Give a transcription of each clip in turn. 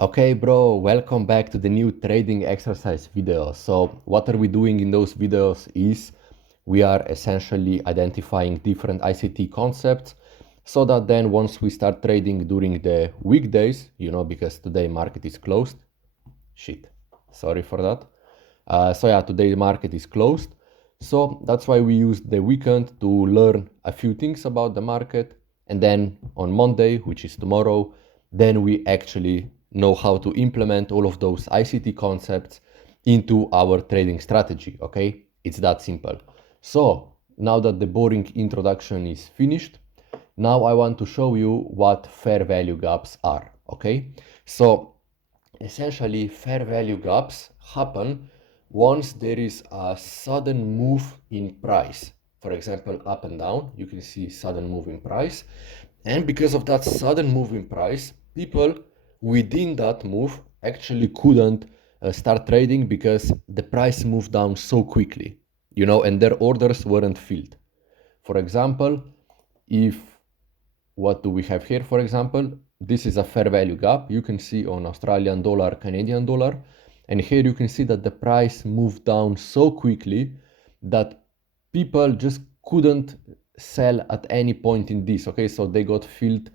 Okay, bro, welcome back to the new trading exercise video. So what are we doing in those videos is we are essentially identifying different ICT concepts so that then once we start trading during the weekdays, because today market is closed. Shit, sorry for that. So yeah, today the market is closed. So that's why we used the weekend to learn a few things about the market. And then on Monday, which is tomorrow, then we actually know how to implement all of those ICT concepts into our trading strategy, okay? It's that simple. So now that the boring introduction is finished, now I want to show you what fair value gaps are, okay? So essentially, fair value gaps happen once there is a sudden move in price. For example, up and down, you can see sudden move in price. And because of that sudden move in price, people within that move actually couldn't start trading because the price moved down so quickly, and their orders weren't filled. For example, if what do we have here? For example, this is a fair value gap. You can see on Australian dollar, Canadian dollar. And here you can see that the price moved down so quickly that people just couldn't sell at any point in this. Okay, so they got filled,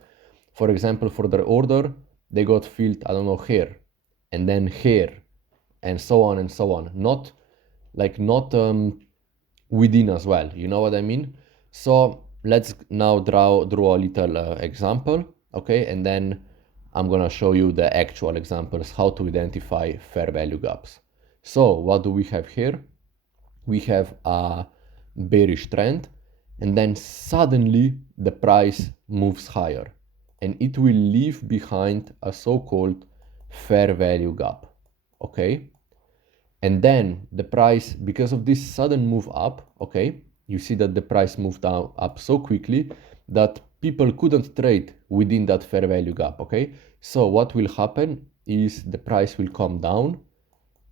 for example, for their order, they got filled, I don't know, here, and then here, and so on and so on. Not within as well. You know what I mean? So let's now draw a little example, okay? And then I'm gonna show you the actual examples, how to identify fair value gaps. So what do we have here? We have a bearish trend, and then suddenly the price moves higher, and it will leave behind a so-called fair value gap, okay? And then the price, because of this sudden move up, okay, you see that the price moved down up so quickly that people couldn't trade within that fair value gap, okay? So what will happen is the price will come down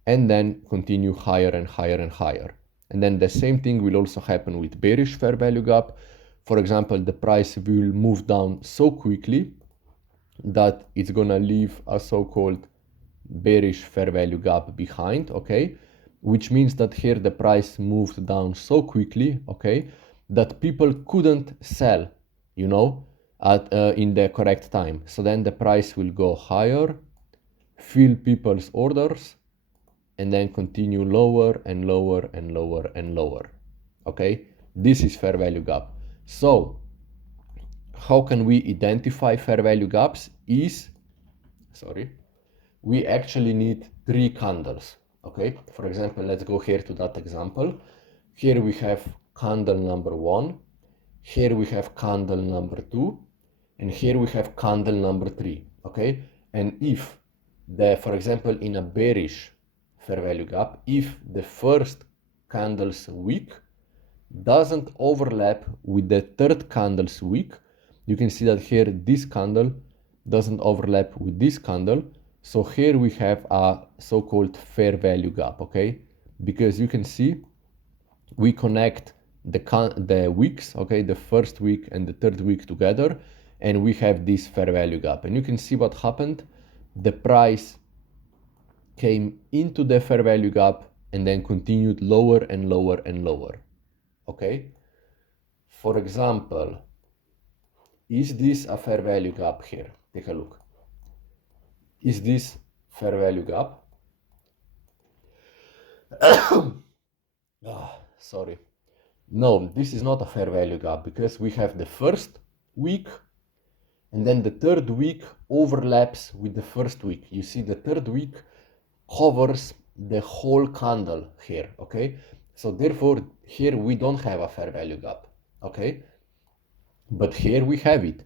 and then continue higher and higher and higher. And then the same thing will also happen with bearish fair value gap. For example, the price will move down so quickly that it's gonna leave a so-called bearish fair value gap behind, okay, which means that here the price moved down so quickly, okay, that people couldn't sell, at in the correct time. So then the price will go higher, fill people's orders, and then continue lower and lower and lower and lower, okay? This is fair value gap. So how can we identify fair value gaps is, we actually need 3 candles, okay? For example, let's go here to that example. Here we have candle number 1, here we have candle number 2, and here we have candle number 3, okay? And if for example, in a bearish fair value gap, if the first candle's wick doesn't overlap with the third candle's wick, you can see that here this candle doesn't overlap with this candle. So here we have a so-called fair value gap, okay? Because you can see we connect the wicks, okay, the first wick and the third wick together, and we have this fair value gap. And you can see what happened. The price came into the fair value gap and then continued lower and lower and lower, okay? For example, is this a fair value gap here? Take a look. Is this fair value gap? Sorry. No, this is not a fair value gap because we have the first week and then the third week overlaps with the first week. You see the third week covers the whole candle here, okay? So therefore, here we don't have a fair value gap, okay? But here we have it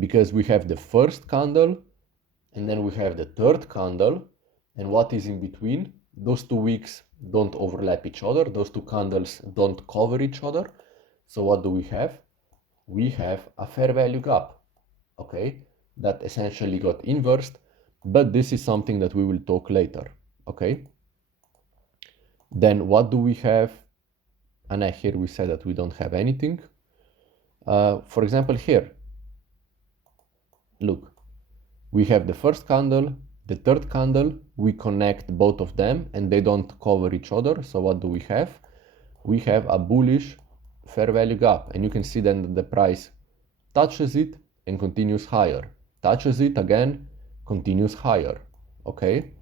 because we have the first candle and then we have the third candle, and what is in between? Those 2 weeks don't overlap each other, those 2 candles don't cover each other. So what do we have? We have a fair value gap, okay, that essentially got inversed, but this is something that we will talk later, okay? Then what do we have? And here we said that we don't have anything. For example, here, look, we have the first candle, The third candle, we connect both of them and they don't cover each other. So what do we have? We have a bullish fair value gap, and you can see then that the price touches it and continues higher, touches it again, continues higher. Okay.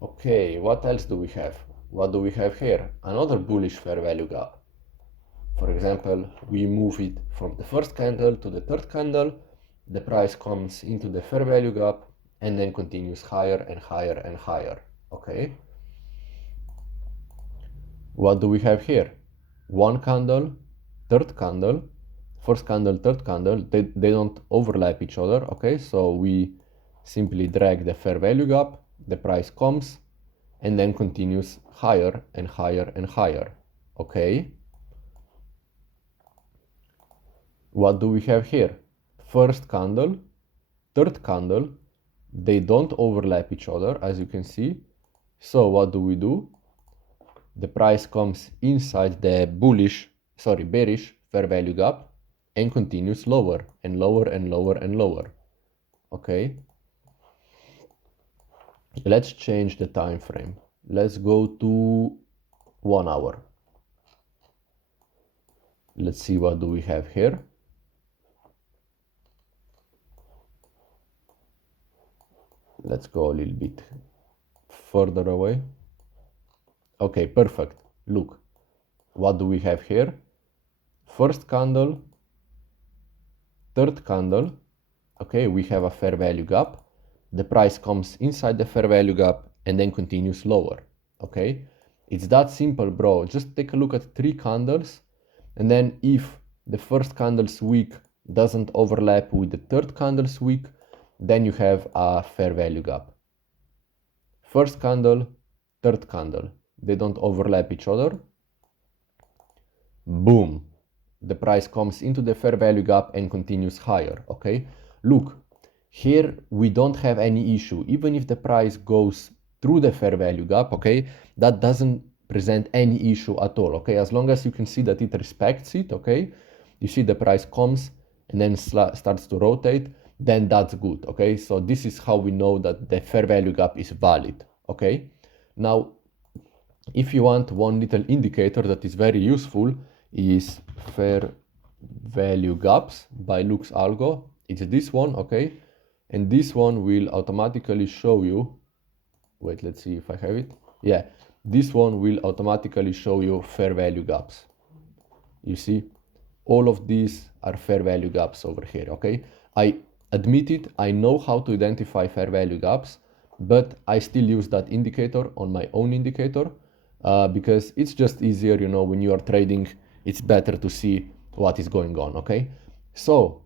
Okay, what else do we have? What do we have here? Another bullish fair value gap. For example, we move it from the first candle to the third candle, the price comes into the fair value gap and then continues higher and higher and higher. Okay. What do we have here? One candle, third candle, first candle, third candle, they don't overlap each other. Okay, so we simply drag the fair value gap, the price comes and then continues higher and higher and higher. Okay. What do we have here? First candle, third candle, they don't overlap each other, as you can see. So what do? The price comes inside the bearish fair value gap and continues lower and lower and lower and lower. Okay. Let's change the time frame. Let's go to 1 hour. Let's see what do we have here. Let's go a little bit further away. Okay, perfect. Look, what do we have here? First candle, third candle. Okay, we have a fair value gap. The price comes inside the fair value gap and then continues lower. Okay, it's that simple, bro. Just take a look at 3 candles, and then if the first candle's wick doesn't overlap with the third candle's wick, then you have a fair value gap. First candle, third candle, they don't overlap each other. Boom, the price comes into the fair value gap and continues higher. Okay, look, here we don't have any issue. Even if the price goes through the fair value gap, okay, that doesn't present any issue at all. Okay, as long as you can see that it respects it. Okay, you see the price comes and then starts to rotate, then that's good. Okay, so this is how we know that the fair value gap is valid. Okay, now if you want one little indicator that is very useful, is fair value gaps by Lux Algo. It's this one. Okay, and this one will automatically show you, wait, let's see if I have it. Yeah, this one will automatically show you fair value gaps. You see, all of these are fair value gaps over here. Okay, I admit it, I know how to identify fair value gaps, but I still use that indicator on my own indicator because it's just easier, you know, when you are trading, it's better to see what is going on. Okay, so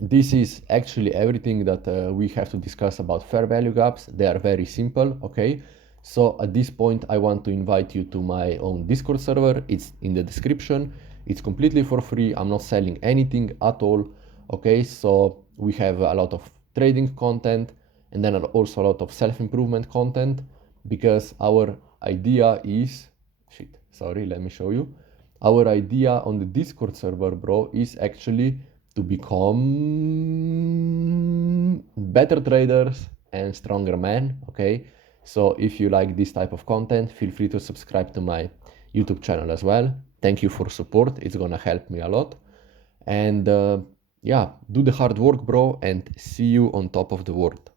this is actually everything that we have to discuss about fair value gaps. They are very simple. Okay, so at this point I want to invite you to my own Discord server. It's in the description. It's completely for free. I'm not selling anything at all. Okay, so we have a lot of trading content and then also a lot of self-improvement content, because our idea is, let me show you. Our idea on the Discord server, bro, is actually to become better traders and stronger men. Okay, so if you like this type of content, feel free to subscribe to my YouTube channel as well. Thank you for support, it's gonna help me a lot. And yeah, do the hard work, bro, and see you on top of the world.